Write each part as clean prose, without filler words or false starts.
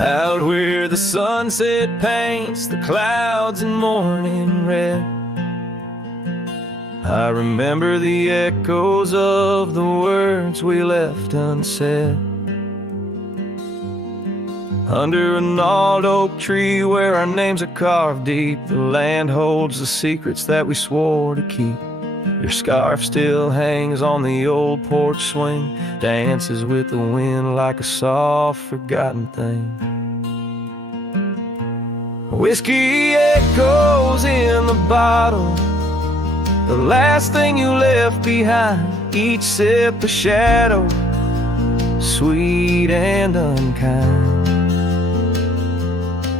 Out where the sunset paints the clouds in morning red, I remember the echoes of the words we left unsaid. Under a gnarled oak tree where our names are carved deep, the land holds the secrets that we swore to keep. Your scarf still hangs on the old porch swing, dances with the wind like a soft forgotten thing. Whiskey echoes in the bottle, the last thing you left behind. Each sip a shadow, sweet and unkind.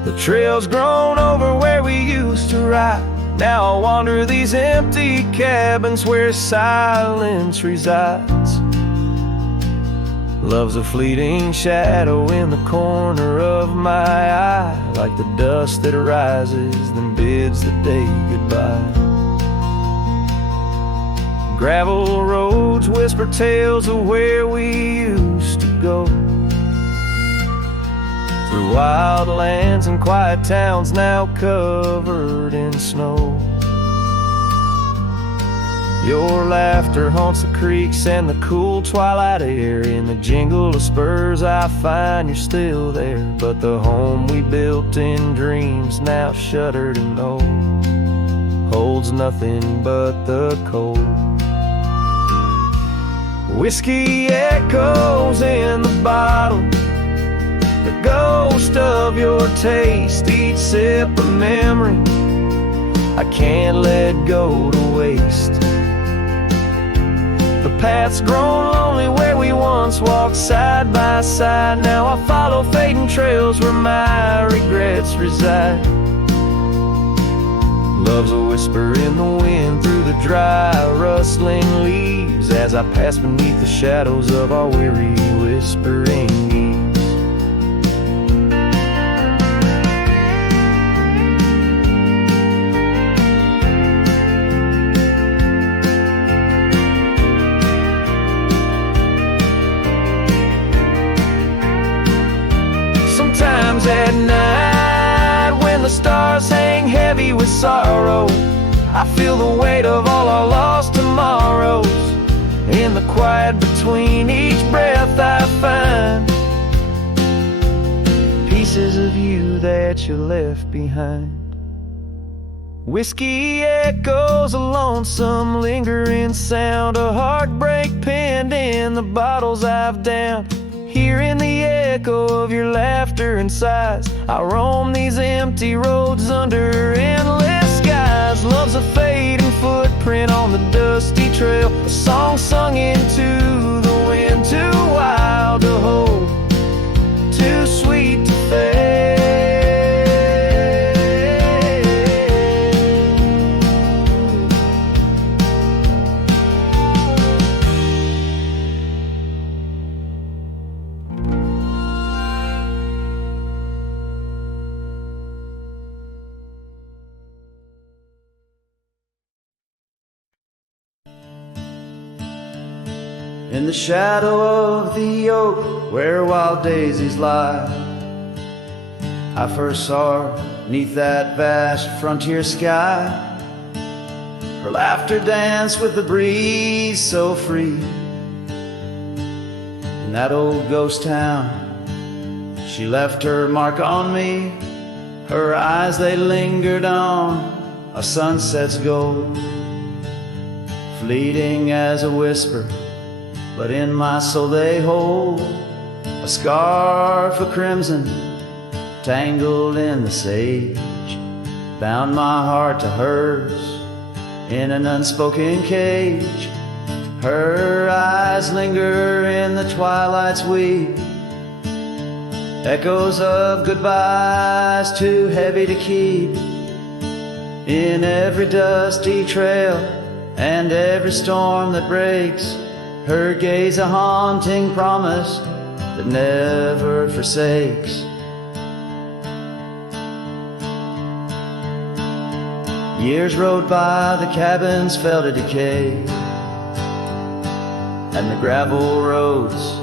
The trail's grown over where we used to ride. Now I wander these empty cabins where silence resides. Love's a fleeting shadow in the corner of my eye, like the dust that rises then bids the day goodbye. Gravel roads whisper tales of where we used to go, through wild lands and quiet towns now covered in snow. Your laughter haunts the creeks and the cool twilight air. In the jingle of spurs I find you're still there, but the home we built in dreams, now shuttered and old, holds nothing but the cold. Whiskey echoes in the bottle, the ghost of your taste. Each sip a memory I can't let go to waste. The path's grown lonely where we once walked side by side. Now I follow fading trails where my regrets reside. Love's a whisper in the wind through the dry rustling leaves, as I pass beneath the shadows of our weary whispering eaves. Sometimes at night, when the stars hang heavy with sorrow, I feel the weight of all our lost tomorrows. In the quiet between each breath I find pieces of you that you left behind. Whiskey echoes, a lonesome lingering sound, a heartbreak penned in the bottles I've downed. Hearing the echo of your laughter and sighs, I roam these empty roads under endless skies. Love's a fading footprint on the dusty trail, a song sung into the wind, too wild to hold, too sweet to fail. In the shadow of the oak where wild daisies lie, I first saw her 'neath that vast frontier sky. Her laughter danced with the breeze so free. In that old ghost town she left her mark on me. Her eyes, they lingered on a sunset's gold, fleeting as a whisper, but in my soul they hold a scarf of crimson tangled in the sage, bound my heart to hers in an unspoken cage. Her eyes linger in the twilight's weep, echoes of goodbyes too heavy to keep. In every dusty trail and every storm that breaks, her gaze a haunting promise that never forsakes. Years rode by, the cabins fell to decay, and the gravel roads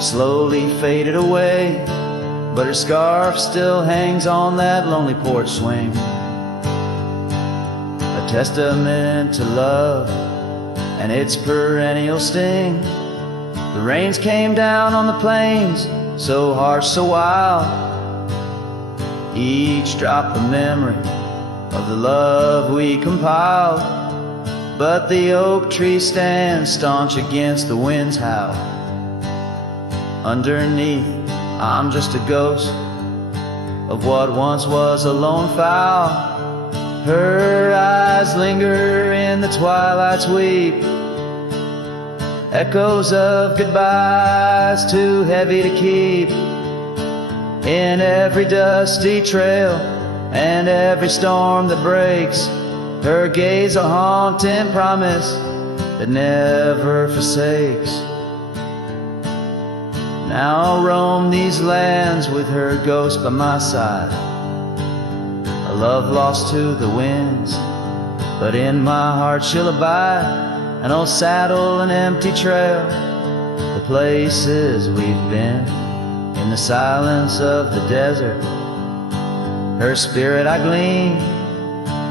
slowly faded away. but her scarf still hangs on that lonely porch swing, a testament to love and its perennial sting. The rains came down on the plains, so harsh, so wild, each drop a memory of the love we compiled. But the oak tree stands staunch against the wind's howl. Underneath, I'm just a ghost of what once was a lone fowl. Her eyes linger in the twilight's weep, echoes of goodbyes too heavy to keep. In every dusty trail and every storm that breaks, her gaze a haunting promise that never forsakes. Now I'll roam these lands with her ghost by my side, a love lost to the winds, but in my heart she'll abide. An old saddle, an empty trail, the places we've been, in the silence of the desert, her spirit I glean.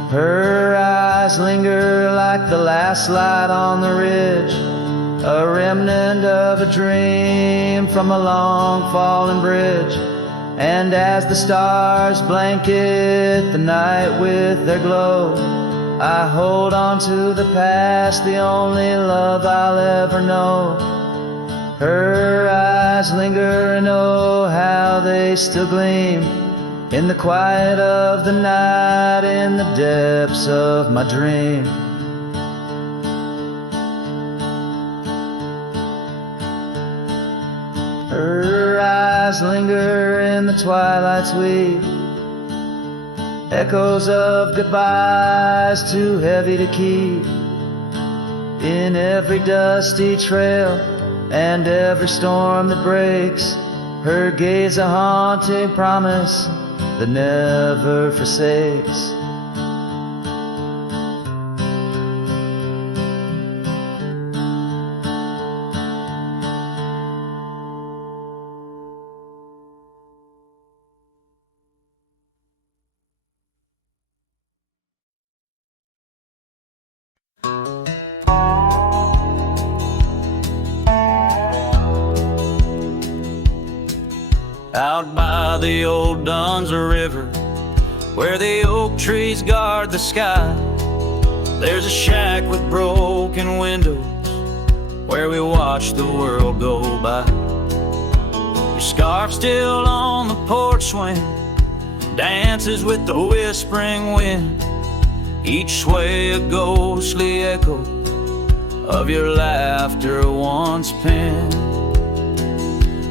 Her eyes linger like the last light on the ridge, a remnant of a dream from a long fallen bridge. And as the stars blanket the night with their glow, I hold on to the past, the only love I'll ever know. Her eyes linger and oh, how they still gleam in the quiet of the night, in the depths of my dream. Her eyes linger in the twilight's weep, echoes of goodbyes too heavy to keep. In every dusty trail and every storm that breaks, her gaze a haunting promise that never forsakes. Out by the old Duns River, where the oak trees guard the sky, there's a shack with broken windows, where we watch the world go by. Your scarf still on the porch swing, dances with the whispering wind, each sway a ghostly echo of your laughter once penned.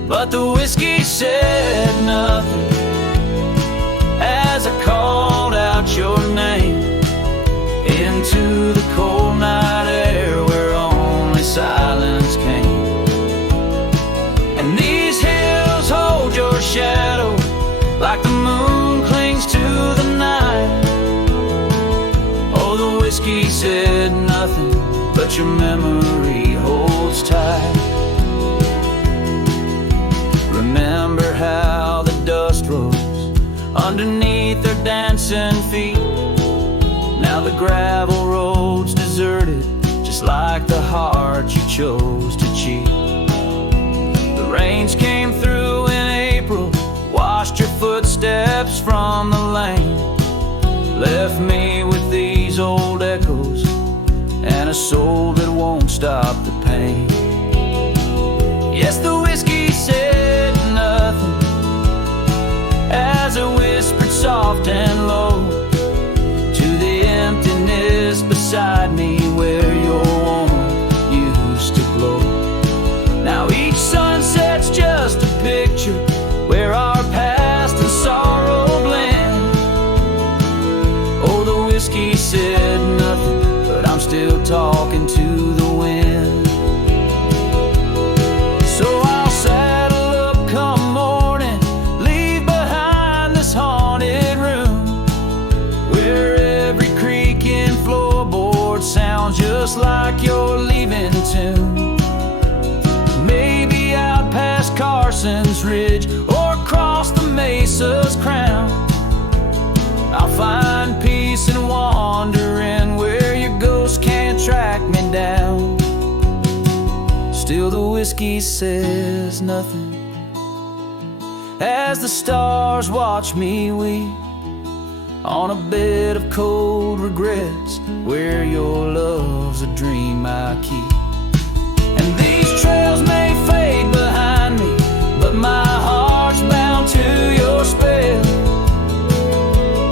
But the whiskey said nothing as I called out your name into the cold night air where only silence came. And these hills hold your shadow like the moon clings to the night. Oh, the whiskey said nothing, but your memory holds tight. Remember how the dust rose underneath their dancing feet. Now the gravel road's deserted, just like the heart you chose to cheat. The rains came through in April, washed your footsteps from the lane, left me with these old echoes and a soul that won't stop the pain. Yes, the whiskey said nothing as it whispered soft and low to the emptiness beside me where your warmth used to glow. Now each sunset's just a picture where our past and sorrow blend. Oh, the whiskey said nothing, but I'm still talking to the wind. So I'll saddle up come morning, leave behind this haunted room, Still the whiskey says nothing as the stars watch me weep on a bed of cold regrets where your love's a dream I keep. And these trails may fade behind me, but my heart's bound to your spell.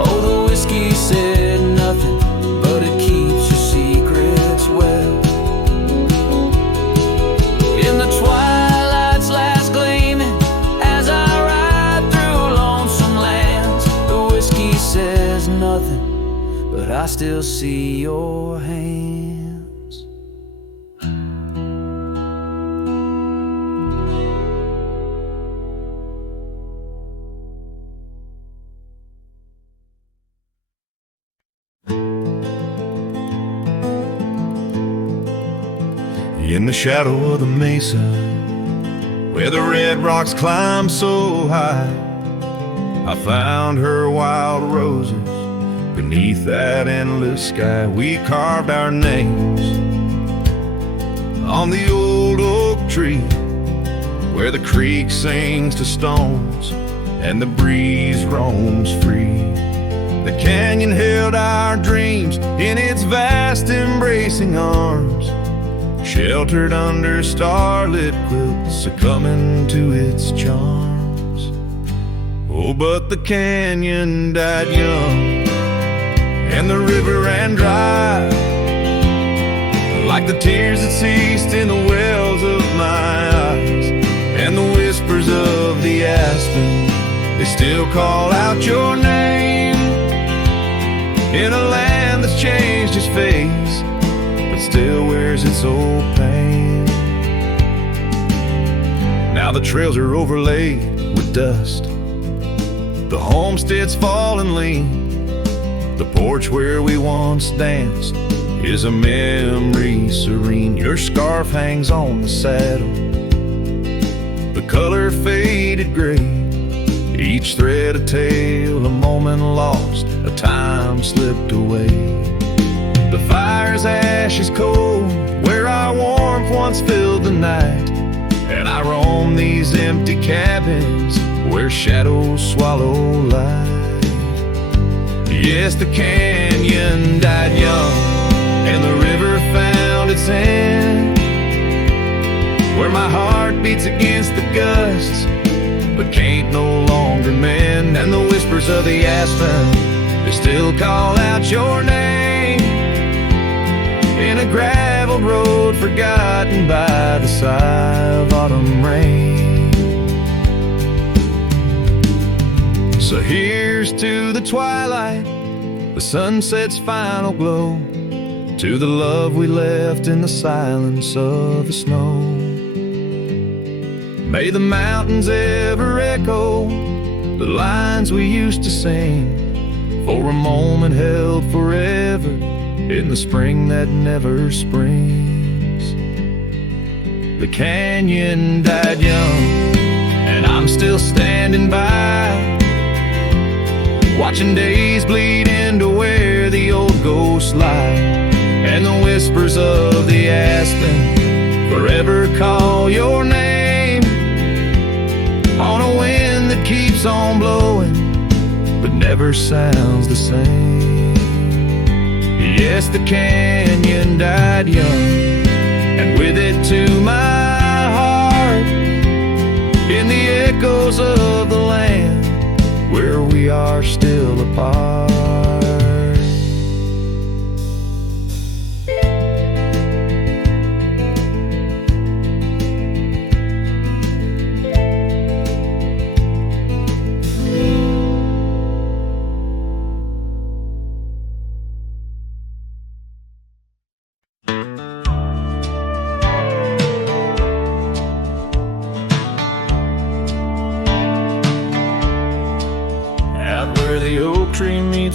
Oh, the whiskey said nothing, but it keeps your secrets well. In the twilight's last gleaming, as I ride through lonesome lands, the whiskey says nothing, but I still see your hands. In the shadow of the mesa, where the red rocks climb so high, I found her wild roses beneath that endless sky. We carved our names on the old oak tree, where the creek sings to stones and the breeze roams free. The canyon held our dreams in its vast embracing arms, sheltered under starlit quilts, succumbing to its charms. Oh, but the canyon died young, and the river ran dry, like the tears that ceased in the wells of my eyes. And the whispers of the aspen, they still call out your name, in a land that's changed its face, but still wears its old pain. Now the trails are overlaid with dust, the homestead's fallen lean, the porch where we once danced is a memory serene. Your scarf hangs on the saddle, the color faded gray, each thread a tale, a moment lost, a time slipped away. The fire's ashes cold, where our warmth once filled the night, and I roam these empty cabins where shadows swallow light. Yes, the canyon died young, and the river found its end, where my heart beats against the gusts, but can't no longer mend. And the whispers of the aspen, they still call out your name, in a gravel road forgotten by the sigh of autumn rain. So here's to the twilight, the sunset's final glow, to the love we left in the silence of the snow. May the mountains ever echo the lines we used to sing, for a moment held forever in the spring that never springs. The canyon died young, and I'm still standing by, watching days bleed into where the old ghosts lie. And the whispers of the aspen forever call your name, on a wind that keeps on blowing but never sounds the same. Yes, the canyon died young, and with it to my heart, in the echoes of the land where we are still apart.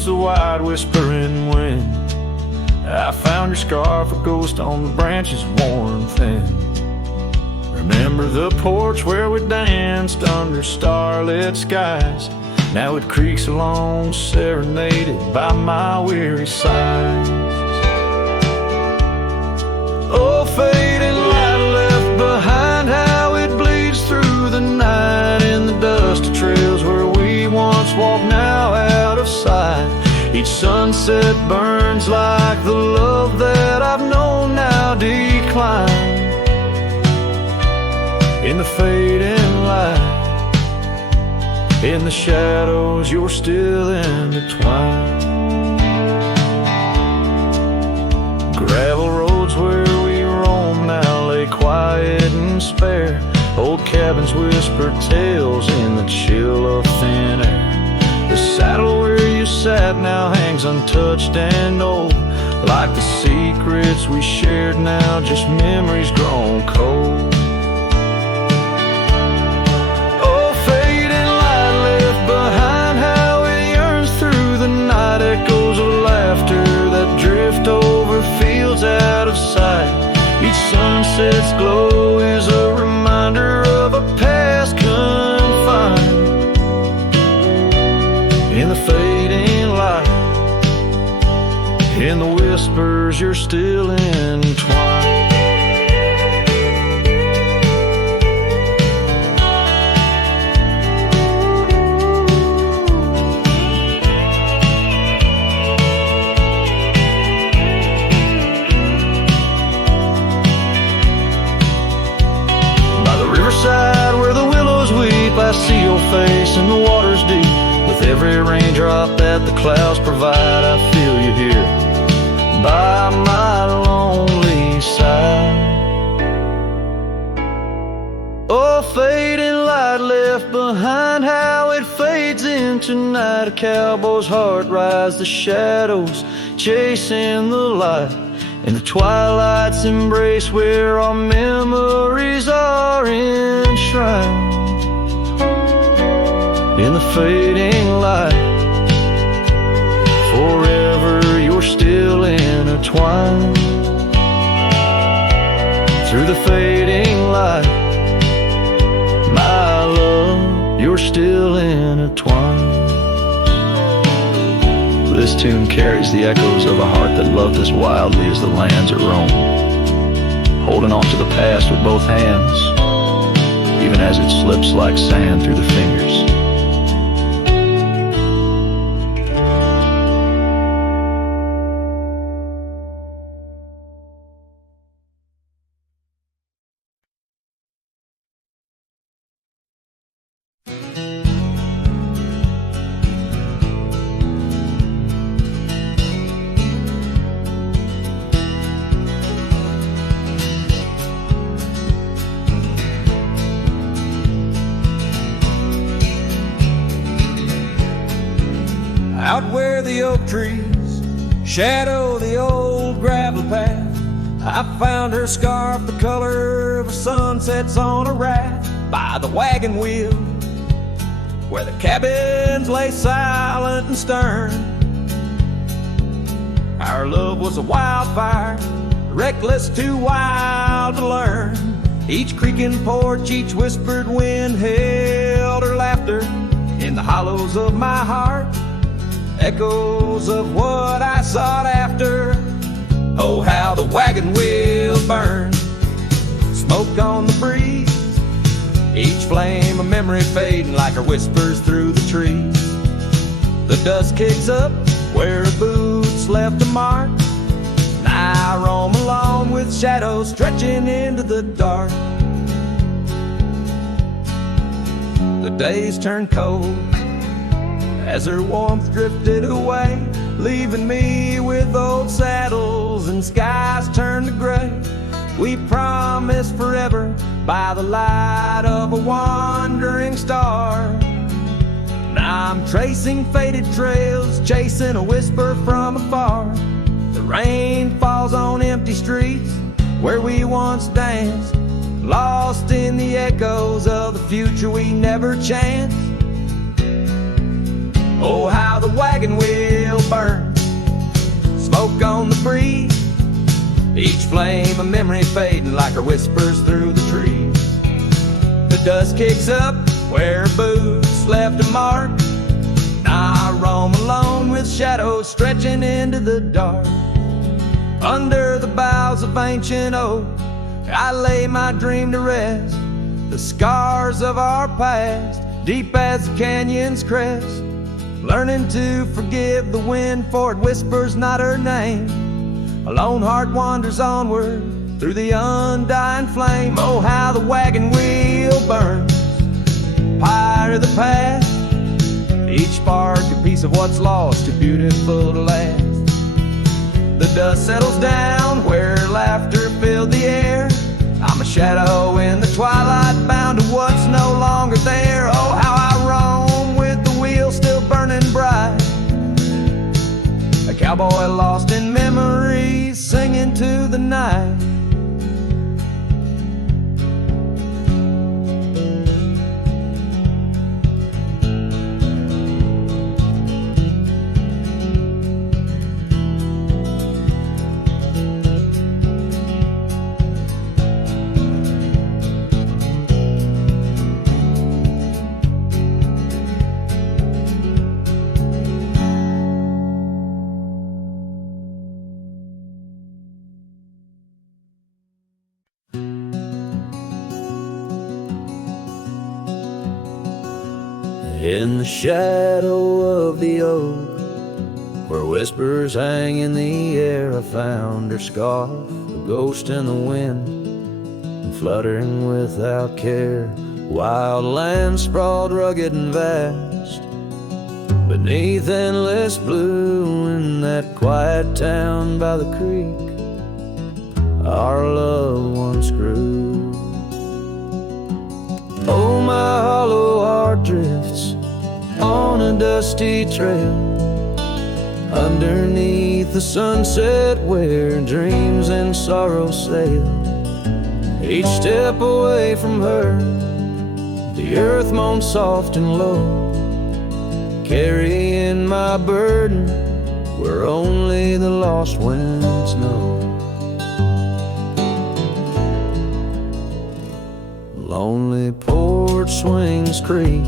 The wide whispering wind, I found your scarf, a ghost on the branches worn thin. Remember the porch where we danced under starlit skies, now it creaks along, serenaded by my weary sighs. Oh, faded light left that burns like the love that I've known now decline. In the fading light, in the shadows, you're still intertwined. Gravel roads where we roam now lay quiet and spare. Old cabins whisper tales in the chill of thin air. The saddle where you sat now hangs untouched and old, like the secrets we shared now just memories grown cold. Oh, fading light left behind, how it yearns through the night. Echoes of laughter that drift over fields out of sight. Each sunset's glow is a reminder of a past confined. In the fading light, in the whispers, you're still entwined. By the riverside where the willows weep, I see your face in the water's deep. With every raindrop that the clouds provide, I feel you here by my lonely side. Oh, fading light left behind, how it fades into night. A cowboy's heart rides the shadows, chasing the light. In the twilight's embrace where our memories are enshrined. In the fading light, forever you're still intertwined. Through the fading light, my love, you're still intertwined. This tune carries the echoes of a heart that loved as wildly as the lands it roamed, holding on to the past with both hands, even as it slips like sand through the fingers. Out where the oak trees shadow the old gravel path, I found her scarf the color of sunsets on a raft. By the wagon wheel, where the cabins lay silent and stern, our love was a wildfire, reckless, too wild to learn. Each creaking porch, each whispered wind held her laughter. In the hollows of my heart, echoes of what I sought after. Oh, how the wagon wheel burned, smoke on the breeze, each flame a memory fading like her whispers through the trees. The dust kicks up where her boots left a mark, and I roam alone with shadows stretching into the dark. The days turn cold as her warmth drifted away, leaving me with old saddles and skies turned to gray. We promised forever by the light of a wandering star. Now I'm tracing faded trails, chasing a whisper from afar. The rain falls on empty streets where we once danced, lost in the echoes of the future we never chanced. Oh, how the wagon wheel burns, smoke on the breeze, each flame a memory fading like her whispers through the trees. The dust kicks up where her boots left a mark, now I roam alone with shadows stretching into the dark. Under the boughs of ancient oak, I lay my dream to rest, the scars of our past, deep as the canyon's crest. learning to forgive the wind, for it whispers not her name. A lone heart wanders onward through the undying flame. Oh, how the wagon wheel burns, pyre of the past, each spark a piece of what's lost, too beautiful to last. The dust settles down where laughter filled the air. I'm a shadow in the twilight, bound to what's no longer there. Oh, how I roam with the wheel still burning bright, a cowboy lost in memories, singing to the night. In the shadow of the oak, where whispers hang in the air, I found her scarf, a ghost in the wind, and fluttering without care. Wild land sprawled rugged and vast, beneath endless blue. In that quiet town by the creek, our loved ones grew. Oh, my hollow heart drifts on a dusty trail, underneath the sunset where dreams and sorrow sail. Each step away from her, the earth moans soft and low, carrying my burden where only the lost winds know. Lonely porch swings creak,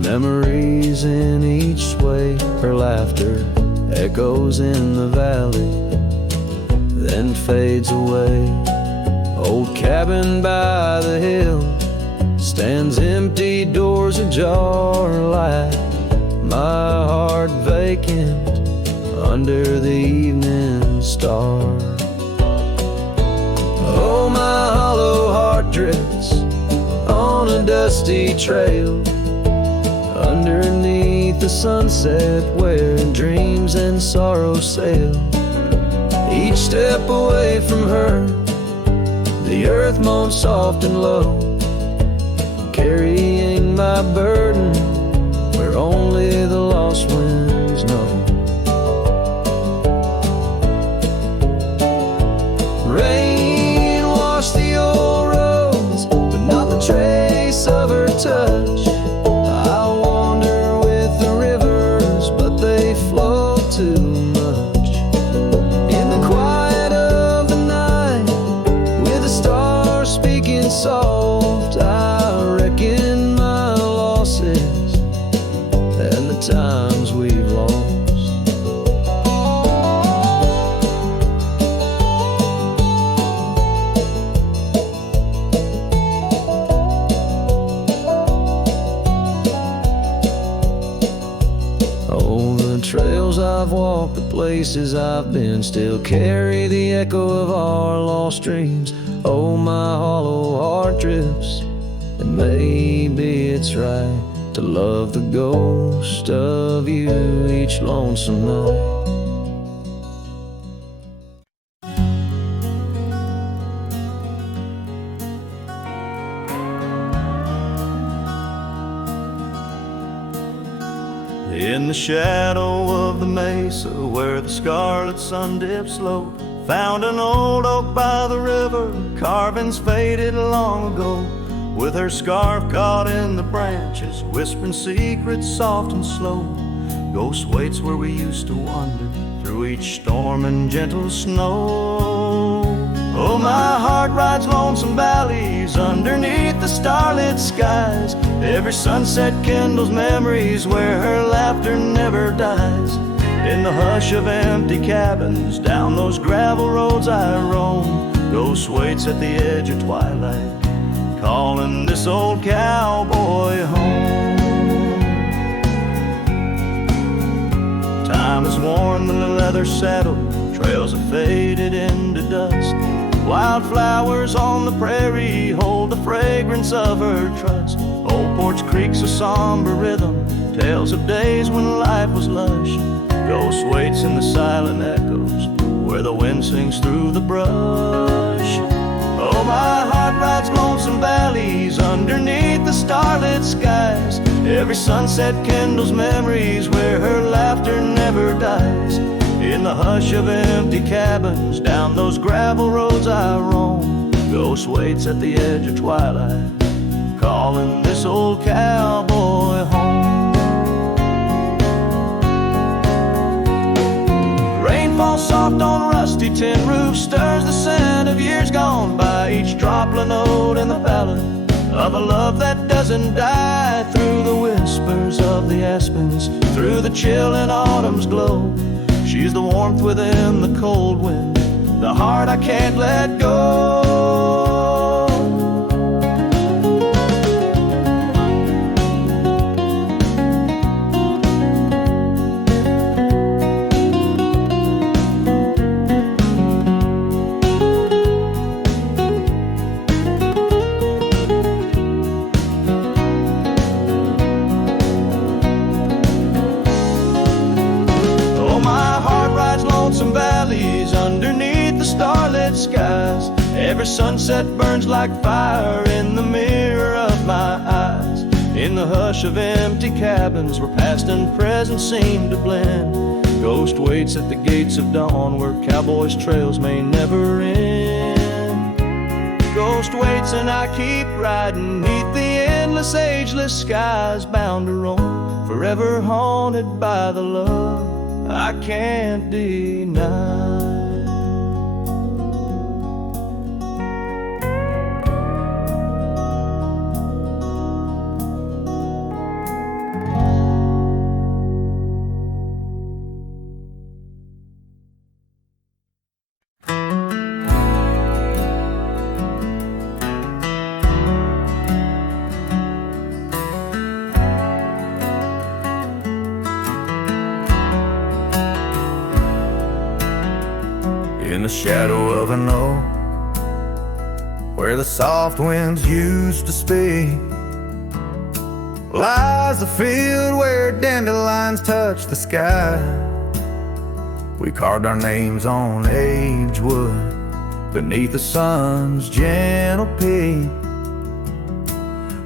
memories in each sway. Her laughter echoes in the valley, then fades away. Old cabin by the hill stands empty, doors ajar, light my heart vacant under the evening star. Oh, my hollow heart drifts on a dusty trail, underneath the sunset where dreams and sorrow sail. Each step away from her, the earth moans soft and low, carrying my burden where only the lost winds know. Rain washed the old roads, but not the trace of her touch. I wander with the rivers, but they flow too much. In the quiet of the night, with the stars speaking soft, I reckon my losses and the times we've lost. Oh, the trails I've walked, the places I've been, still carry the echo of our lost dreams. Oh, my hollow heart drifts, and maybe it's right to love the ghost of you each lonesome night. In the shadow of the mesa where the scarlet sun dips low, found an old oak by the river, carvings faded long ago. With her scarf caught in the branches, whispering secrets soft and slow. Ghost waits where we used to wander through each storm and gentle snow. Oh, my heart rides lonesome valleys underneath the starlit skies. Every sunset kindles memories where her laughter never dies. In the hush of empty cabins, down those gravel roads I roam. Ghost waits at the edge of twilight, calling this old cowboy home. Time has worn the leather saddle, trails have faded into dust. Wildflowers on the prairie hold the fragrance of her trust. Old Porch Creek's a somber rhythm, tales of days when life was lush. Ghost waits in the silent echoes where the wind sings through the brush. Oh, my heart rides lonesome valleys underneath the starlit skies. Every sunset kindles memories where her laughter never dies. In the hush of empty cabins, down those gravel roads I roam, ghost waits at the edge of twilight, calling this old cowboy home. Rain falls soft on rusty tin roofs, stirs the scent of years gone by. Each droplet note in the ballad of a love that doesn't die. Through the whispers of the aspens, through the chill in autumn's glow, she's the warmth within the cold wind, the heart I can't let go. Starlit skies, every sunset burns like fire in the mirror of my eyes. In the hush of empty cabins where past and present seem to blend, ghost waits at the gates of dawn where cowboys' trails may never end. Ghost waits and I keep riding neath the endless ageless skies, bound to roam, forever haunted by the love I can't deny. In the shadow of an oak, where the soft winds used to speak, lies a field where dandelions touch the sky. We carved our names on aged wood beneath the sun's gentle peak,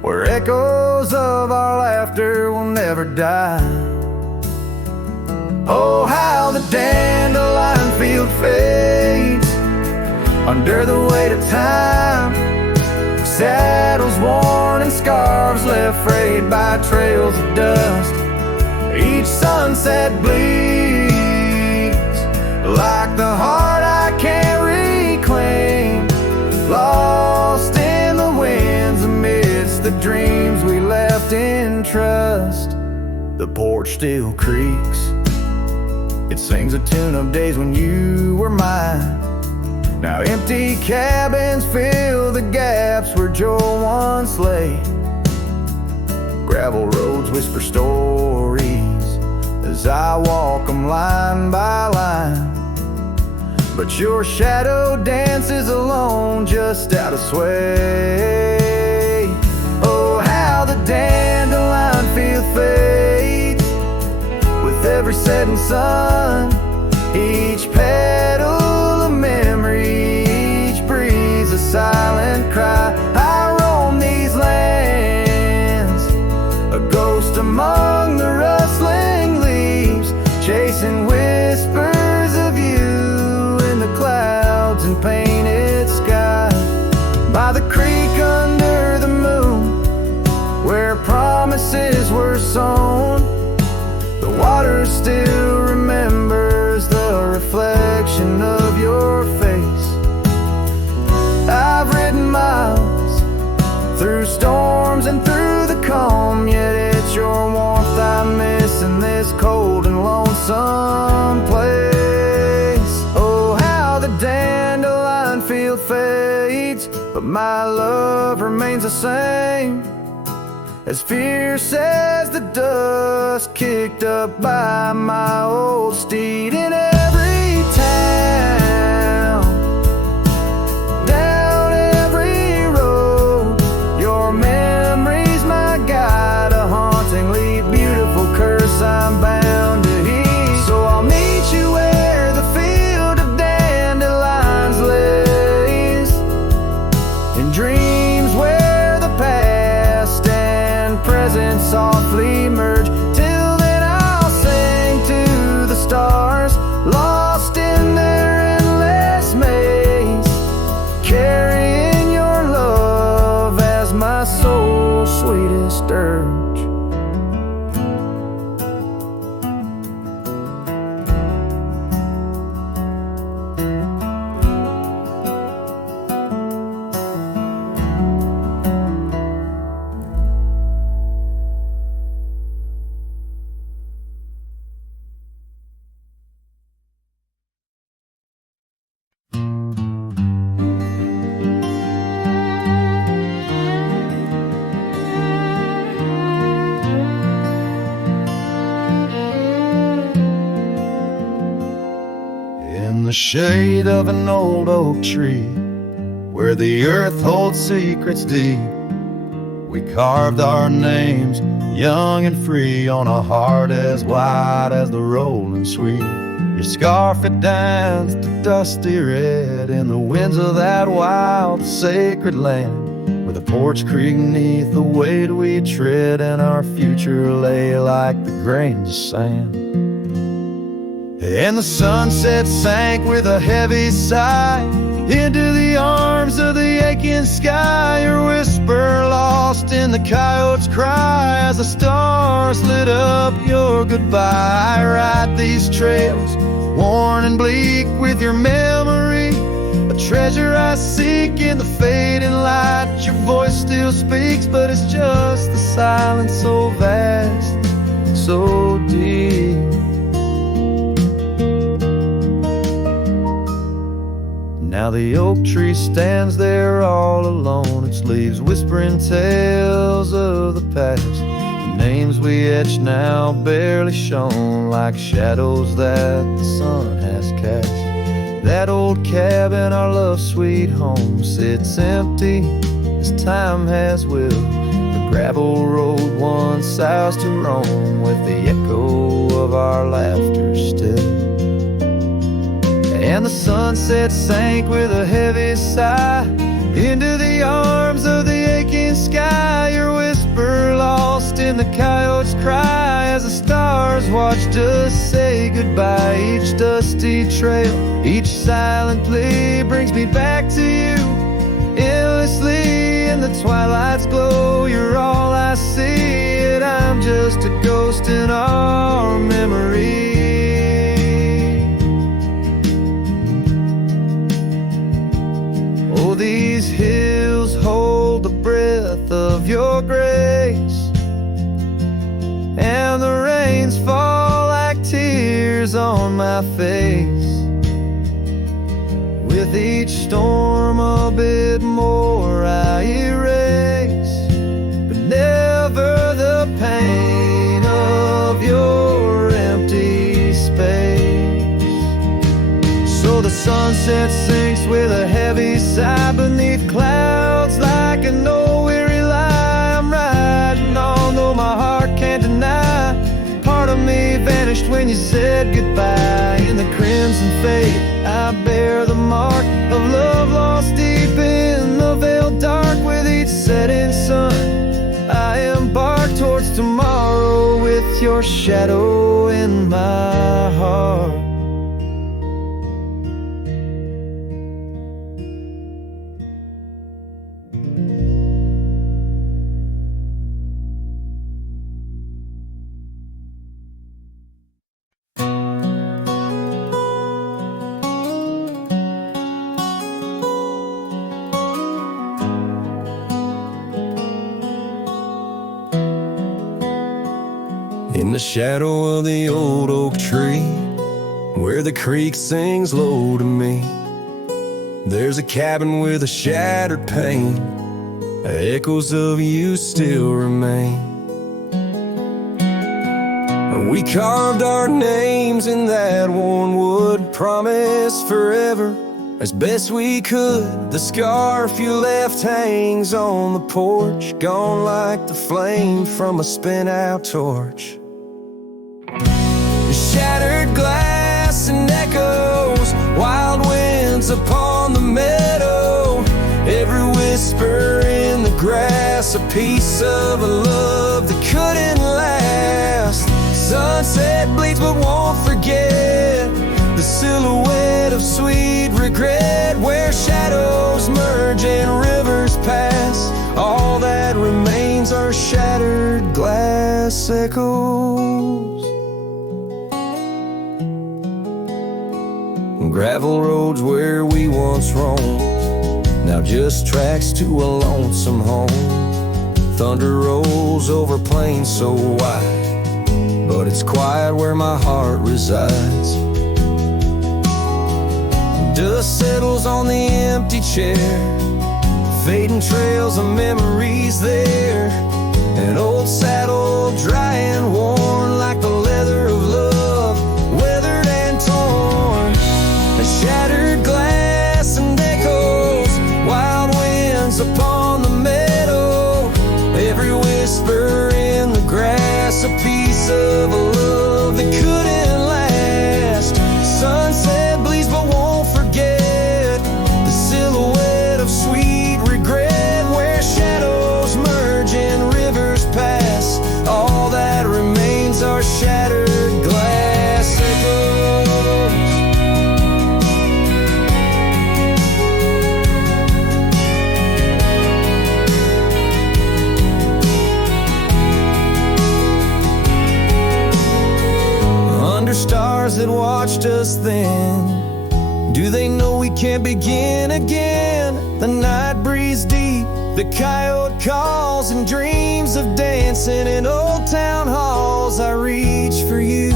where echoes of our laughter will never die. Oh, how the dandelion field fades under the weight of time. Saddles worn and scarves left frayed by trails of dust. Each sunset bleeds like the heart I can't reclaim, lost in the winds amidst the dreams we left in trust. The porch still creaks, it sings a tune of days when you were mine. Now empty cabins fill the gaps where Joe once lay. Gravel roads whisper stories as I walk them line by line, but your shadow dances alone just out of sway. Oh, how the dandelion field fades with every setting sun. Each petal a memory, each breeze a silent cry. I roam these lands, a ghost among the rustling leaves, chasing whispers of you in the clouds and painted sky. By the creek under the moon, where promises were sown, the water still remembers the reflection of your face. I've ridden miles through storms and through the calm, yet it's your warmth I miss in this cold and lonesome place. Oh, how the dandelion field fades, but my love remains the same. as fierce as the dust kicked up by my old steed. In every town, down every road, your memory's my guide, a hauntingly beautiful curse I'm bound to heed. So I'll meet you where the field of dandelions lays, in dreams where the past and present softly merge. Till then I'll sing to the stars, lost in their endless maze, carrying your love as my soul's sweetest dirge. In the shade of an old oak tree, where the earth holds secrets deep, we carved our names, young and free, on a heart as wide as the rolling sweet. Your scarf it danced a dusty red in the winds of that wild sacred land, where the porch creak neath the weight we tread, and our future lay like the grains of sand. And the sunset sank with a heavy sigh into the arms of the aching sky, your whisper lost in the coyote's cry as the stars lit up your goodbye. I ride these trails, worn and bleak with your memory, a treasure I seek in the fading light. Your voice still speaks, but it's just the silence so vast, so deep. Now the oak tree stands there all alone, its leaves whispering tales of the past. The names we etched now barely shown, like shadows that the sun has cast. That old cabin, our love sweet home, sits empty as time has willed. The gravel road once ours to roam, with the echo of our laughter still. And the sunset sank with a heavy sigh into the arms of the aching sky, your whisper lost in the coyote's cry as the stars watched us say goodbye. Each dusty trail, each silent plea brings me back to you endlessly. In the twilight's glow, you're all I see, and I'm just a ghost in our memory. These hills hold the breath of your grace, and the rains fall like tears on my face. With each storm a bit more I erase, but never the pain of your empty space. So the sunset sinks with a heavy sigh beneath clouds like a no-weary lie. I'm riding on, though my heart can't deny. Part of me vanished when you said goodbye. In the crimson fade, I bear the mark of love lost deep in the veiled dark. With each setting sun, I embark towards tomorrow with your shadow in my heart. In the shadow of the old oak tree, where the creek sings low to me, there's a cabin with a shattered pane, echoes of you still remain. We carved our names in that worn wood, promise forever as best we could. The scarf you left hangs on the porch, gone like the flame from a spent-out torch. Shattered glass and echoes, wild winds upon the meadow, every whisper in the grass, a piece of a love that couldn't last. Sunset bleeds but won't forget the silhouette of sweet regret, where shadows merge and rivers pass. All that remains are shattered glass echoes. Gravel roads where we once roamed, now just tracks to a lonesome home. Thunder rolls over plains so wide, but it's quiet where my heart resides. Dust settles on the empty chair, fading trails of memories there. An old saddle, dry and worn like the leather of love, weathered and torn. A shattered glass and echoes, wild winds upon the meadow, every whisper in the grass, a piece of a love that couldn't last. Sunset bleeds but won't forget the silhouette of sweet regret, where shadows merge and rivers pass. All that remains are shattered glass echoes. Under stars that watched us then, do they know we can't begin again? The night breeze deep, the coyote calls, and dreams of dancing in old town halls. I reach for you,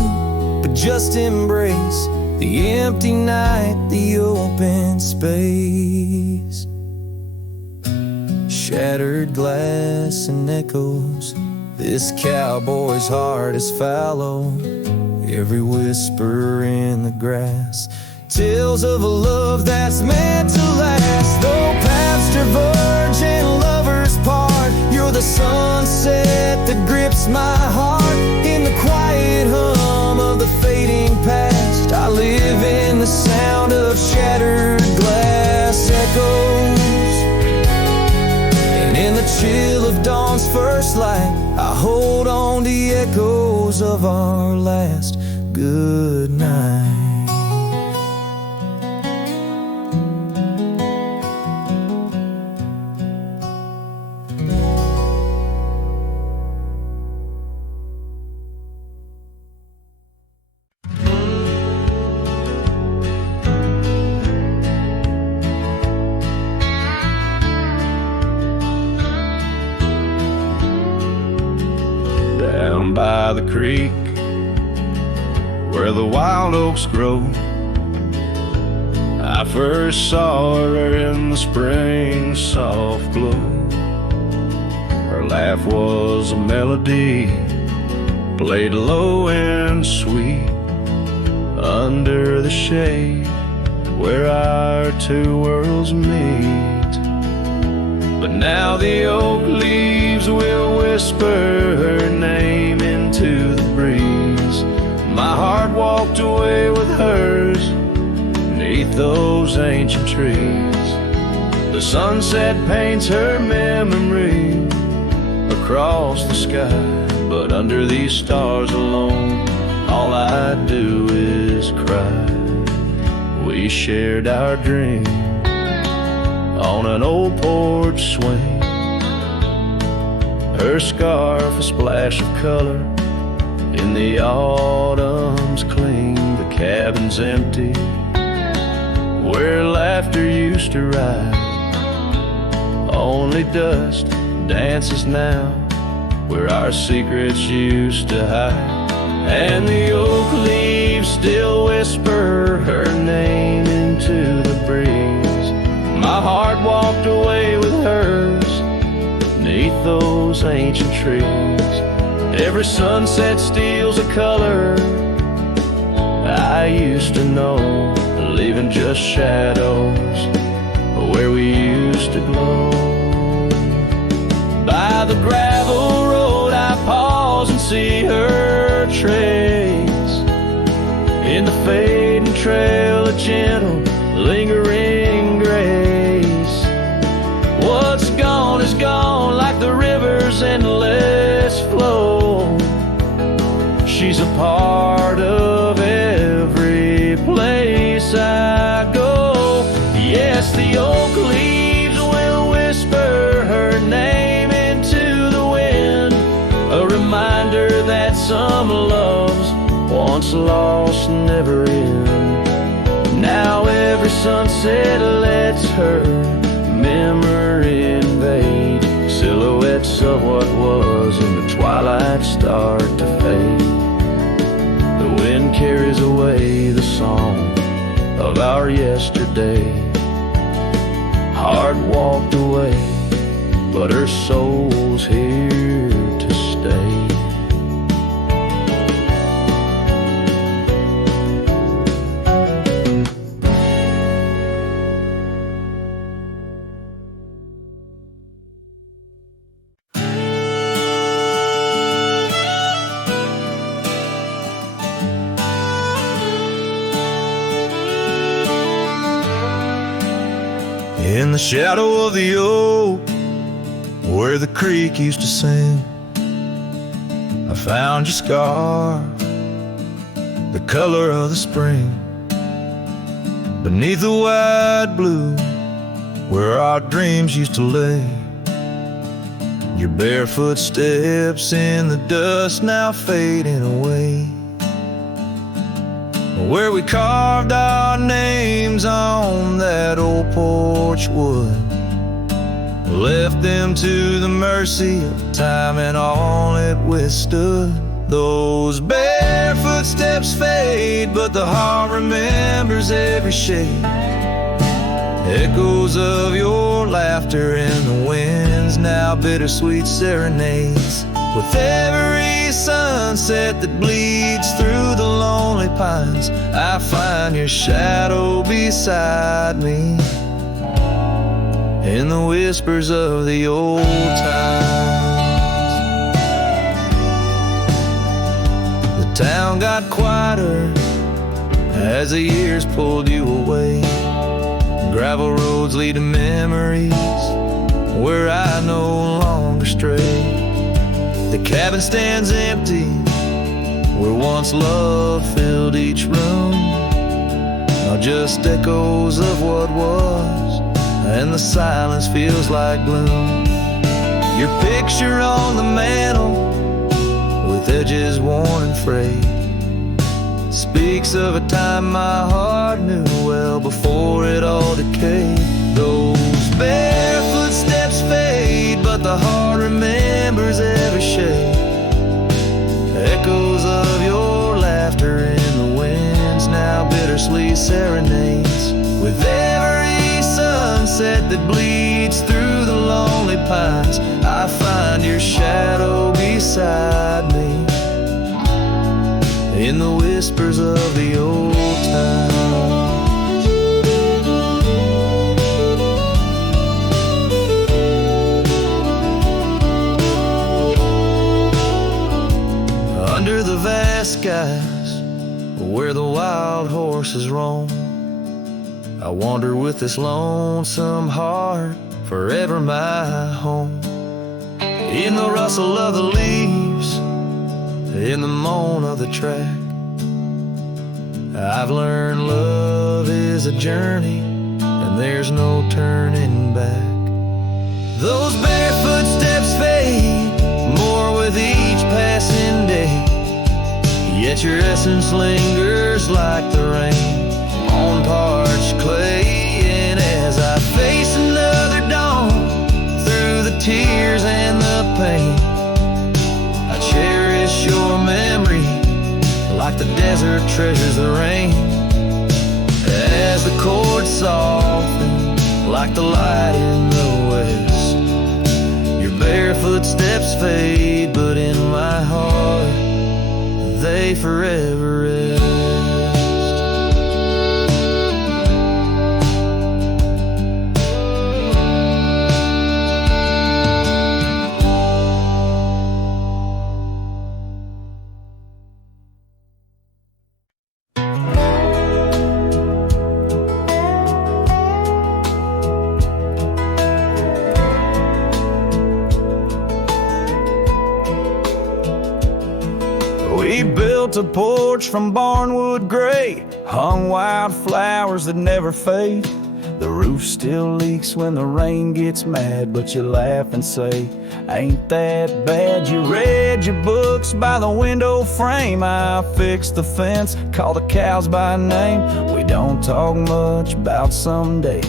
but just embrace the empty night, the open space. Shattered glass and echoes, this cowboy's heart is fallow, every whisper in the grass, tales of a love that's meant to last. Though paths diverge and lovers part, you're the sunset that grips my heart. In the quiet hum of the fading past, I live in the sound of shattered glass echoes. And in the chill of dawn's first light, I hold on to the echoes of our last good night. Down by the creek where the wild oaks grow, I first saw her in the spring soft glow. Her laugh was a melody, played low and sweet, under the shade where our two worlds meet. But now the oak leaves will whisper her name into the breeze. My heart walked away with hers beneath those ancient trees. The sunset paints her memory across the sky, but under these stars alone, all I do is cry. We shared our dream on an old porch swing, her scarf a splash of color in the autumn's cling. The cabin's empty where laughter used to ride, only dust dances now where our secrets used to hide. And the oak leaves still whisper her name into the breeze. My heart walked away with hers those ancient trees. Every sunset steals a color I used to know, leaving just shadows where we used to glow. By the gravel road I pause and see her trace. In the fading trail, a gentle, lingering grace. What's gone is gone, like the river's endless flow. She's a part of every place I go. Yes, the oak leaves will whisper her name into the wind, a reminder that some loves once lost never end. Now every sunset lets her memory invade. Silhouettes of what was in the twilight start to fade. The wind carries away the song of our yesterday. Heart walked away, but her soul's here to stay. In the shadow of the oak, where the creek used to sing, I found your scar, the color of the spring. Beneath the wide blue, where our dreams used to lay, your bare footsteps in the dust now fading away. Where we carved our names on that old porch wood, left them to the mercy of time and all it withstood. Those bare footsteps fade, but the heart remembers every shade. Echoes of your laughter in the winds, now bittersweet serenades. With every sunset that bleeds through the lonely pines, I find your shadow beside me in the whispers of the old times. The town got quieter as the years pulled you away. Gravel roads lead to memories where I no longer stray. The cabin stands empty where once love filled each room. Now just echoes of what was, and the silence feels like gloom. Your picture on the mantle, with edges worn and frayed, speaks of a time my heart knew well before it all decayed. Those bare footsteps fade, but the heart remembers every shade. Echoes of your laughter in the winds, now bittersweet serenades. With every sunset that bleeds through the lonely pines, I find your shadow beside me in the whispers of the old times. Under the vast skies where the wild horses roam, I wander with this lonesome heart, forever my home. In the rustle of the leaves, in the moan of the track, I've learned love is a journey and there's no turning back. Those bare footsteps fade more with each passing day, yet your essence lingers like the rain on parched clay. And as I face another dawn through the tears and the pain, I cherish your memory like the desert treasures the rain. As the chords soften like the light in the west, your barefoot footsteps fade, but in my heart they forever rest. We built a porch from barnwood gray, hung wildflowers that never fade. The roof still leaks when the rain gets mad, but you laugh and say, ain't that bad? You read your books by the window frame. I fixed the fence, call the cows by name. We don't talk much about someday,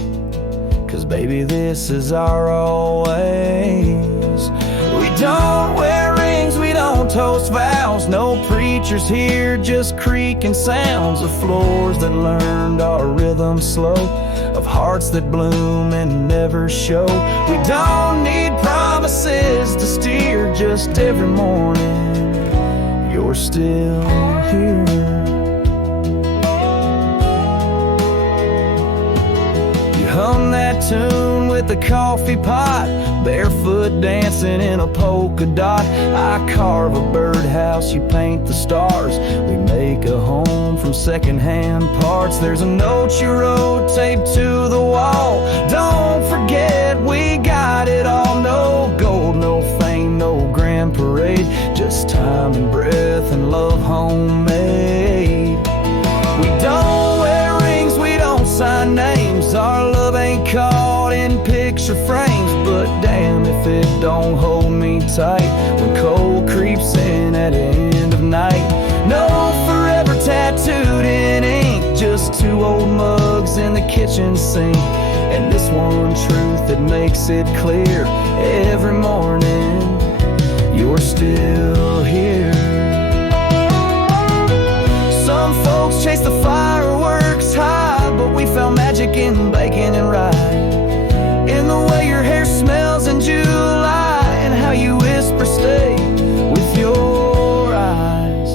'cause baby, this is our always. We don't wear rings, we don't toast vows. No preachers here, just creaking sounds of floors that learned our rhythm slow, of hearts that bloom and never show. We don't need promises to steer, just every morning you're still here. You hum that tune with the coffee pot, barefoot dancing in a polka dot. I carve a birdhouse, you paint the stars. We make a home from secondhand parts. There's a note you wrote taped to the wall. Don't forget we got it all. No gold, no fame, no grand parade, just time and breath and love homemade. We don't wear rings, we don't sign names. Our love ain't caught in picture frames, but damn if it don't hold me tight when cold creeps in at the end of night. No forever tattooed in ink, just two old mugs in the kitchen sink, and this one truth that makes it clear every morning you're still here. Some folks chase the fireworks high, but we found magic in bacon and rye, in the way your hair smells in July, and how you whisper stay with your eyes.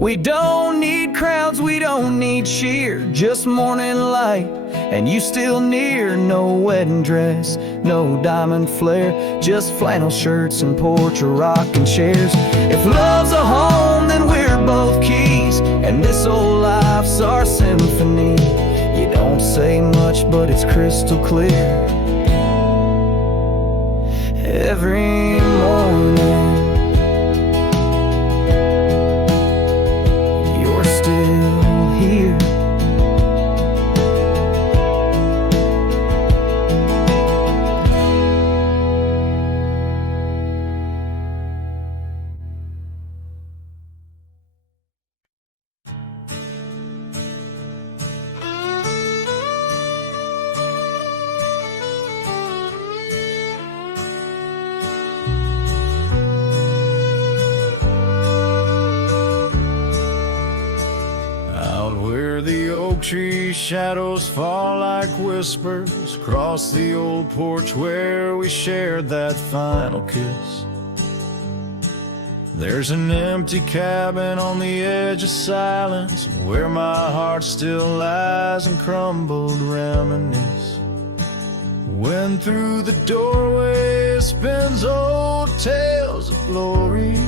We don't need crowds, we don't need cheer, just morning light and you still near. No wedding dress, no diamond flare, just flannel shirts and porch or rocking chairs. If love's a home, then we're both keys, and this old life's our symphony. You don't say much, but it's crystal clear every morning you're still here. Tree shadows fall like whispers across the old porch where we shared that final kiss. There's an empty cabin on the edge of silence where my heart still lies and crumbled reminisce. When through the doorway spins old tales of glory,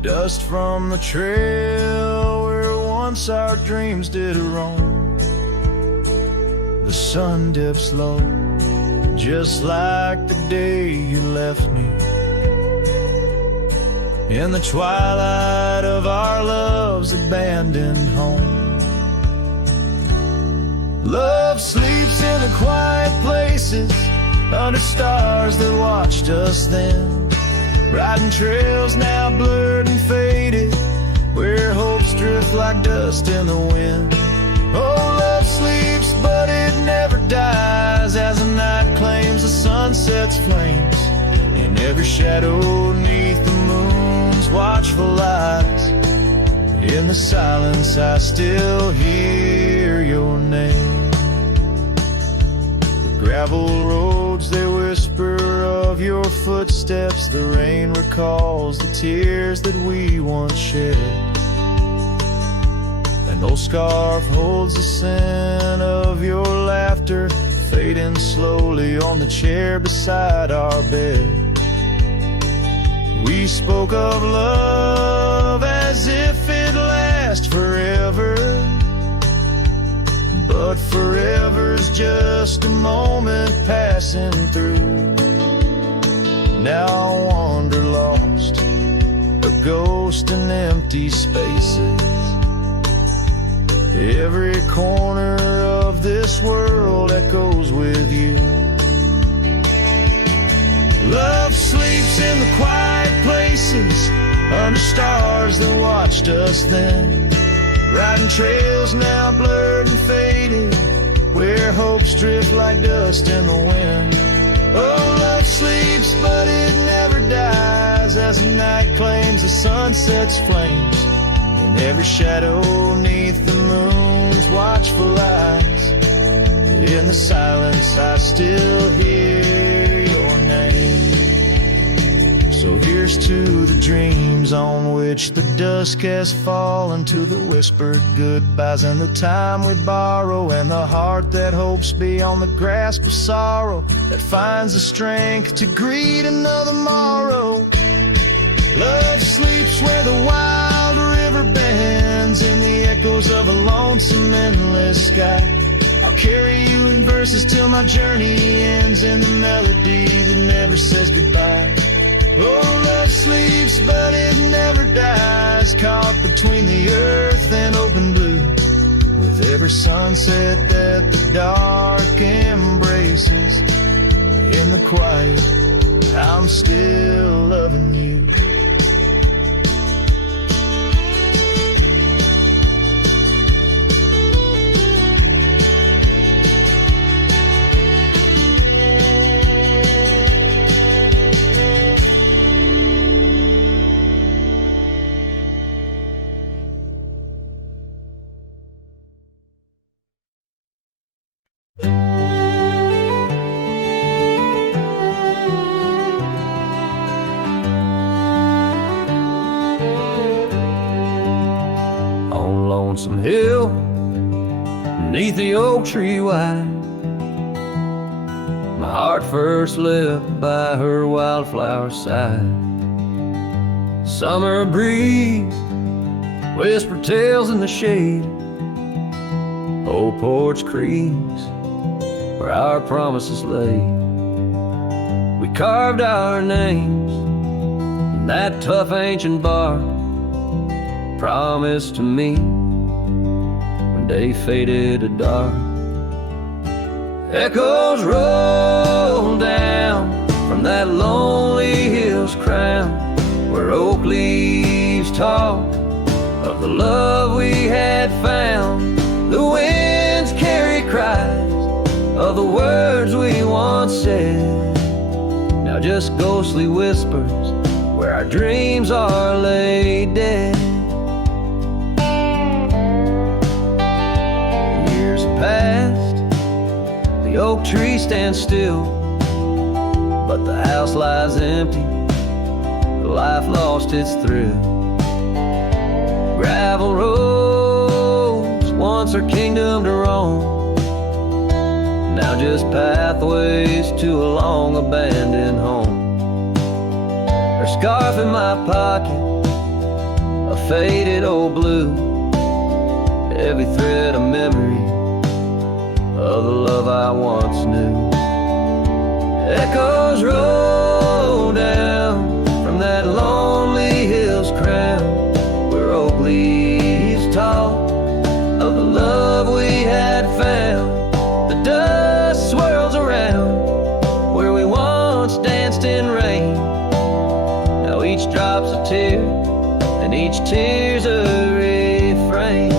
dust from the trail where once our dreams did roam. The sun dips low, just like the day you left me, in the twilight of our love's abandoned home. Love sleeps in the quiet places, under stars that watched us then, riding trails now blurred and faded, where hopes drift like dust in the wind. Oh, love sleeps, but it never dies, as the night claims the sunset's flames, in every shadow neath the moon's watchful eyes. In the silence I still hear your name. The gravel roads, they whisper of of your footsteps, the rain recalls the tears that we once shed. An old scarf holds the scent of your laughter, fading slowly on the chair beside our bed. We spoke of love as if it lasts forever, but forever's just a moment passing through. Now I wander lost, a ghost in empty spaces. Every corner of this world echoes with you. Love sleeps in the quiet places, under stars that watched us then, riding trails now blurred and faded, where hopes drift like dust in the wind. Oh, love sleeps, but it never dies, as the night claims the sunset's flames, and every shadow neath the moon's watchful eyes. In the silence I still hear your name. So here's to the dreams on which the dusk has fallen, to the whispered goodbyes and the time we borrow, and the heart that hopes beyond the grasp of sorrow, that finds the strength to greet another morrow. Love sleeps where the wild river bends, in the echoes of a lonesome endless sky. I'll carry you in verses till my journey ends, in the melody that never says goodbye. Oh, love sleeps, but it never dies, caught between the earth and open blue, with every sunset that the dark embraces. In the quiet, I'm still loving you. Lonesome hill, beneath the oak tree wide, my heart first left by her wildflower side. Summer breeze, whisper tales in the shade, old porch creaks where our promises lay. We carved our names in that tough ancient bark, promised to me day faded to dark. Echoes roll down from that lonely hill's crown, where oak leaves talk of the love we had found. The winds carry cries of the words we once said, now just ghostly whispers where our dreams are laid dead. Past, the oak tree stands still, but the house lies empty, life lost its thrill. Gravel roads, once our kingdom to roam, now just pathways to a long abandoned home. Her scarf in my pocket, a faded old blue, every thread a memory of the love I once knew. Echoes roll down from that lonely hill's crown, where oak leaves talk of the love we had found. The dust swirls around where we once danced in rain, now each drop's a tear and each tear's a refrain.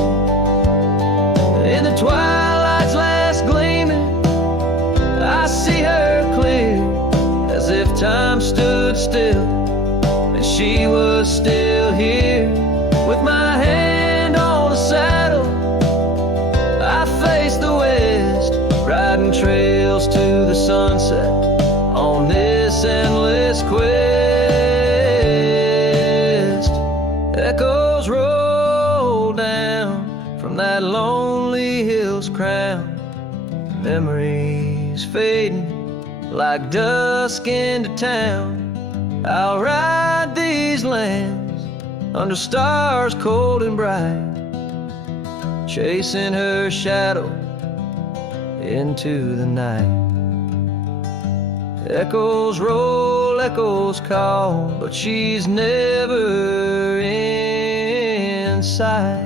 In the twilight's last gleaming, I see her clear, as if time stood still and she was still here. With my hand on the saddle, I face the west, riding trails to the sunset on this endless quest. Echoes roll down from that lonely hill's crown. Memories fading like dusk into town. I'll ride these lands under stars cold and bright, chasing her shadow into the night. Echoes roll, echoes call, but she's never in sight.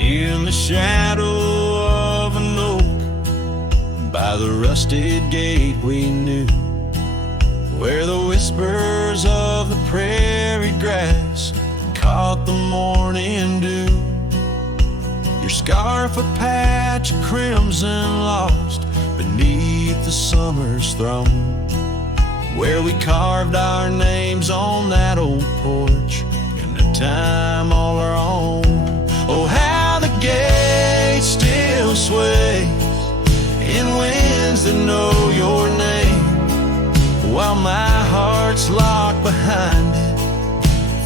In the shadow of an oak, by the rusted gate we knew, where the whispers of the prairie grass caught the morning dew. Your scarf a patch of crimson lost beneath the summer's throne, where we carved our names on that old porch in a time all our own. Oh, how the gate still sways in winds that know your name, while my heart's locked behind it,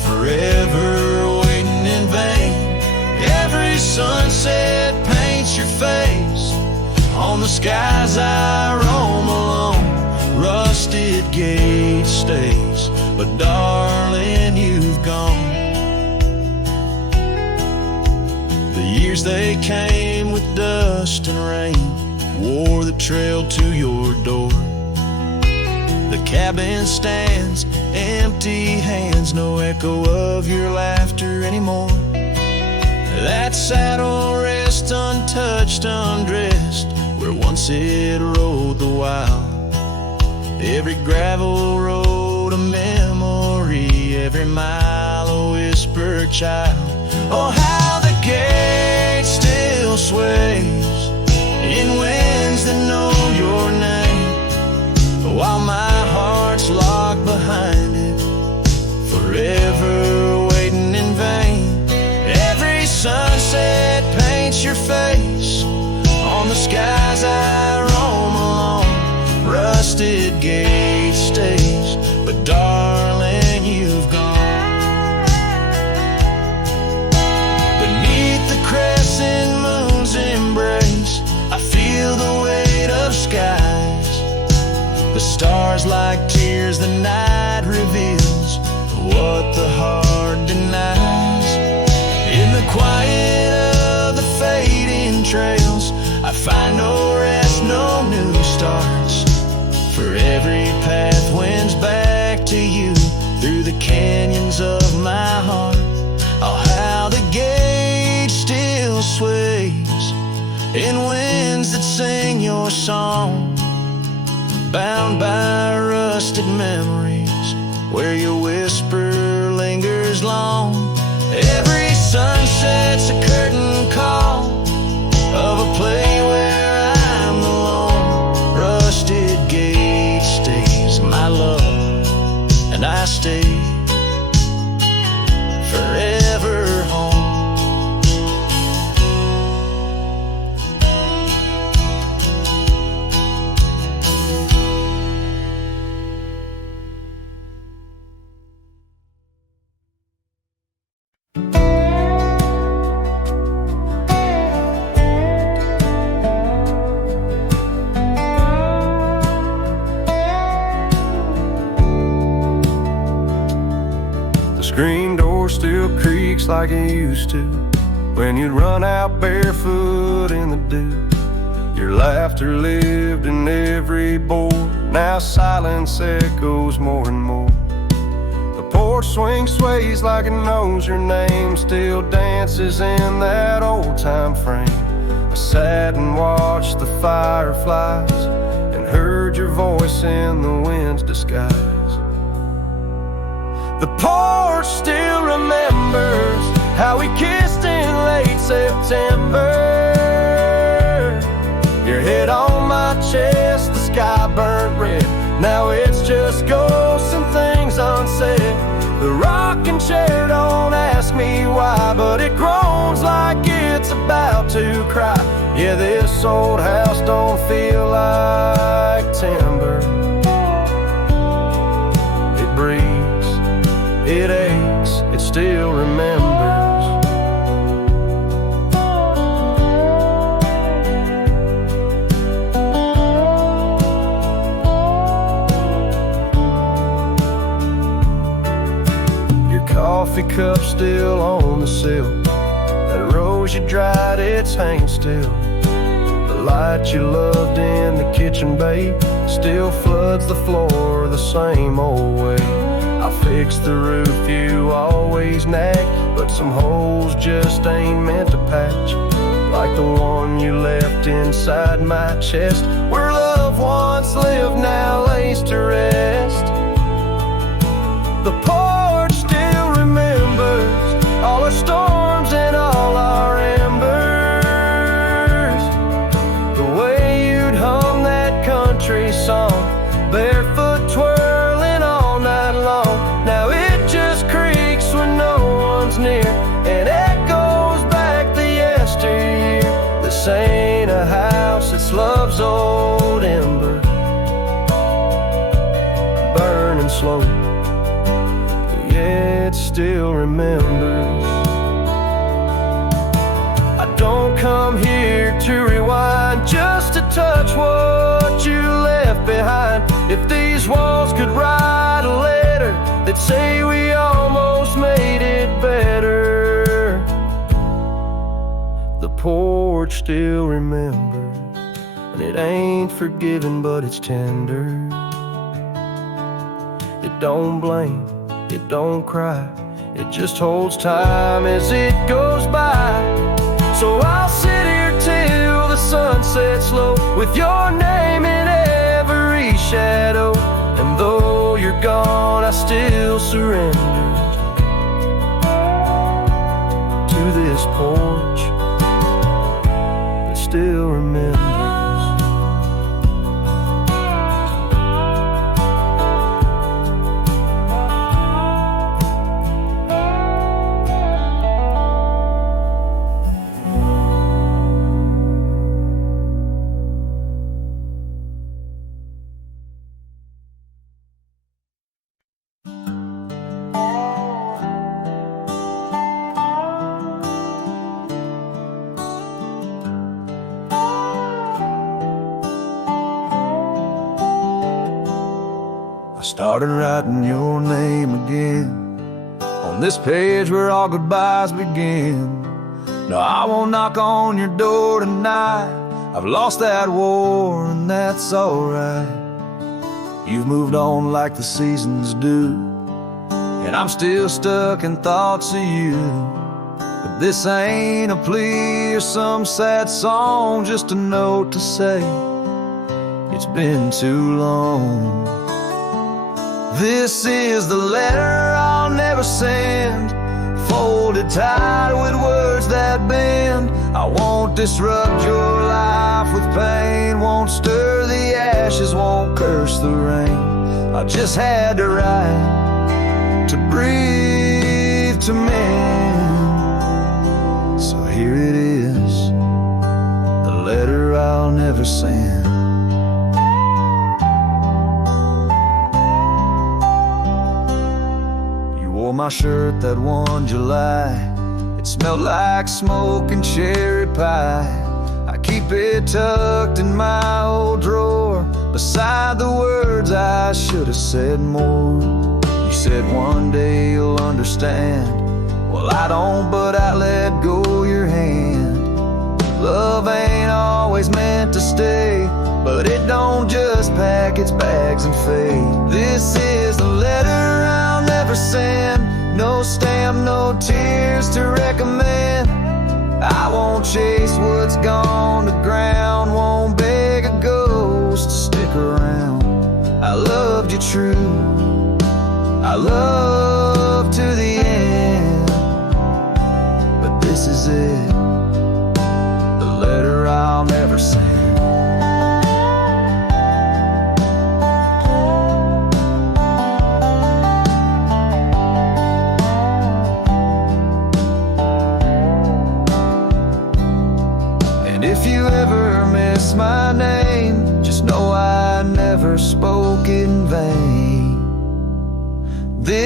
forever waiting in vain. Every sunset paints your face on the skies I roam alone. Rusted gate stays, but darling, you've gone. The years they came with dust and rain wore the trail to your door. The cabin stands, empty hands, no echo of your laughter anymore. That saddle rests untouched, undressed, where once it rode the wild. Every gravel road a memory, every mile a whispered child. Oh, how the gate still sways in winds that know your name, while my heart's locked behind it, forever waiting in vain. Every sunset paints your face on the skies I roam alone. Rusted gate stays, but darling, you've gone. Beneath the crescent moon's embrace, I feel the weight of skies. The stars like tears the night reveals what the heart denies. In the quiet of the fading trails, I find no rest, no new starts. For every path wins back to you through the canyons of my heart. Oh, how the gate still sways in winds that sing your song, bound by rusted memories where your whisper lingers long. Every sunset's a curtain call of a play where I'm alone. Rusted gate stays, my love, and I stay forever home. Screen door still creaks like it used to when you'd run out barefoot in the dew. Your laughter lived in every board, now silence echoes more and more. The porch swing sways like it knows your name, still dances in that old-time frame. I sat and watched the fireflies and heard your voice in the wind's disguise. The porch still remembers how we kissed in late September. Your head on my chest, the sky burnt red. Now it's just ghosts and things unsaid. The rocking chair don't ask me why, but it groans like it's about to cry. Yeah, this old house don't feel like timber. It breathes, it aches, it still remembers. Coffee cup still on the sill. That rose you dried, it's hanging still. The light you loved in the kitchen, babe, still floods the floor the same old way. I fixed the roof you always nag, but some holes just ain't meant to patch. Like the one you left inside my chest, where love once lived now lays to rest. The porch still remembers all our storms and all our embers. The way you'd hum that country song, barefoot twirling all night long. Now it just creaks when no one's near and echoes back the yesteryear. This ain't a house, it's love's old ember, burning slow. It still remembers. I don't come here to rewind, just to touch what you left behind. If these walls could write a letter, they'd say we almost made it better. The porch still remembers, and it ain't forgiven, but it's tender. It don't blame, it don't cry, it just holds time as it goes by. So I'll sit here till the sun sets low, with your name in every shadow. And though you're gone, I still surrender to this porch that still remembers. Started writing your name again on this page where all goodbyes begin. No, I won't knock on your door tonight. I've lost that war and that's alright. You've moved on like the seasons do, and I'm still stuck in thoughts of you. But this ain't a plea or some sad song, just a note to say it's been too long. This is the letter I'll never send, folded tight with words that bend. I won't disrupt your life with pain, won't stir the ashes, won't curse the rain. I just had to write, to breathe, to mend. So here it is, the letter I'll never send. My shirt that one July, it smelled like smoke and cherry pie. I keep it tucked in my old drawer, beside the words I should have said more. You said one day you'll understand. Well, I don't, but I let go your hand. Love ain't always meant to stay, but it don't just pack its bags and fade. This is the letter I'll never send, no stamp, no tears to recommend. I won't chase what's gone to ground, won't beg a ghost to stick around. I loved you true, I loved to the end.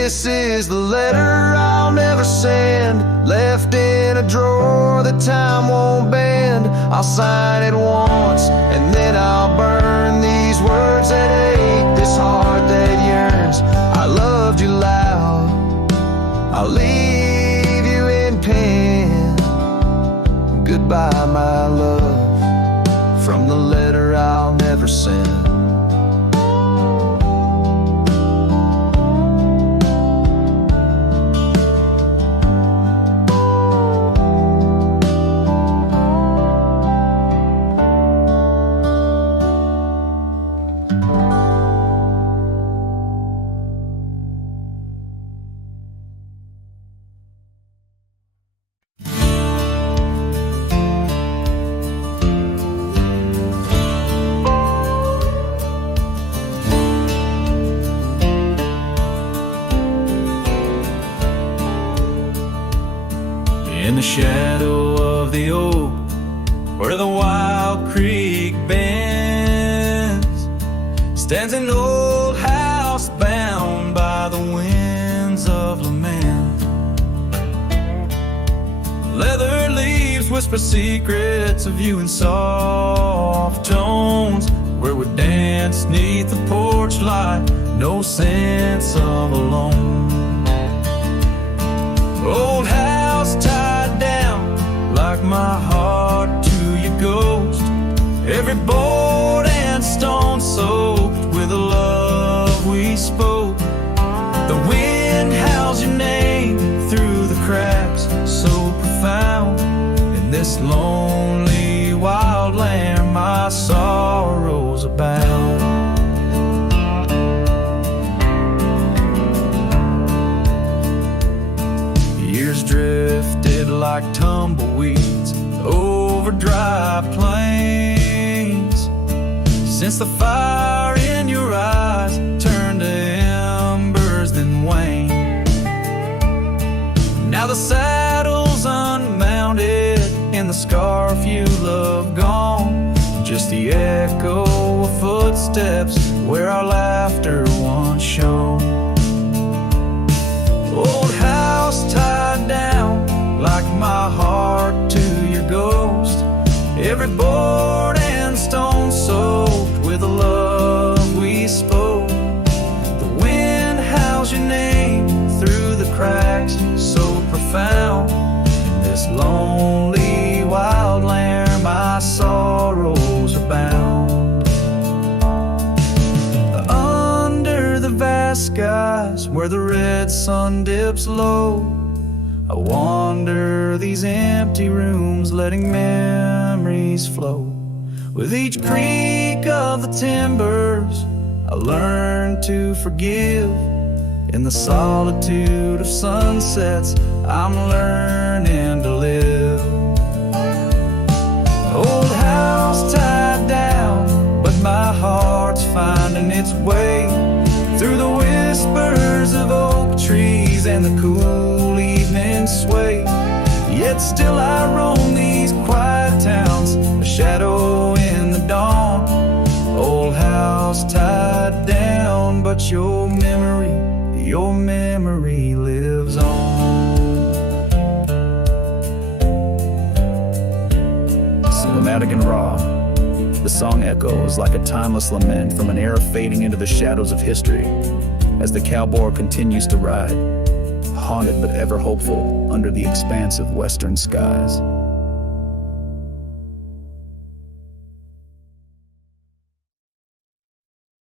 This is the letter I'll never send, left in a drawer that time won't bend. I'll sign it once and then I'll burn these words that ache, this heart that yearns. I loved you loud, I'll leave you in pen. Goodbye, my love, from the letter I'll never send. In the shadow of the oak, where the wild creek bends, stands an old house bound by the winds of lament. Leather leaves whisper secrets of you in soft tones, where we dance neath the porch light, no sense of alone. Old house tied down like my heart to your ghost, every board and stone soaked with the love we spoke. The wind howls your name through the cracks, so profound. In this lonely wild land my sorrows abound. Years drifted like tumbleweeds over dry plains, since the fire in your eyes turned to embers then waned. Now the saddle's unmounted and the scarf you love gone, just the echo of footsteps where our laughter once shone. Old house tied down like my heart to your ghost, every board and stone soaked with the love we spoke. The wind howls your name through the cracks, so profound. In this lonely wild land my sorrows abound. Under the vast skies where the red sun dips low, I wander these empty rooms, letting memories flow. With each creak of the timbers I learn to forgive. In the solitude of sunsets I'm learning to live. Old house tied down, but my heart's finding its way through the whispers of oak trees and the cool evening sway. Yet still I roam these quiet towns, a shadow in the dawn. Old house tied down, but your memory lives on. Cinematic and raw, the song echoes like a timeless lament from an era fading into the shadows of history as the cowboy continues to ride, haunted but ever hopeful under the expansive western skies.